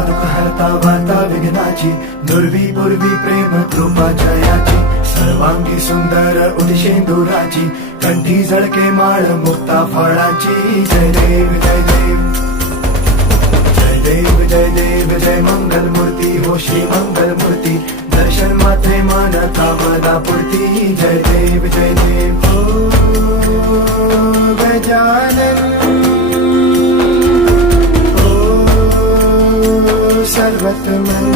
दुःख हरता वार्ता विघ्नाची, दुर्वी पूर्वी प्रेम कृपा जयाची, सर्वांगी सुंदर उदिशेंदुराची, कंठी झळके माळ मुक्ता फळाची. जय देव जय देव जय देव जय देव जय मंगल मूर्ती हो श्री मंगल मूर्ती, दर्शन मात्रे मान कामना पूर्ती. जय देव जय देव ओ गजानन ओ सर्वतमन.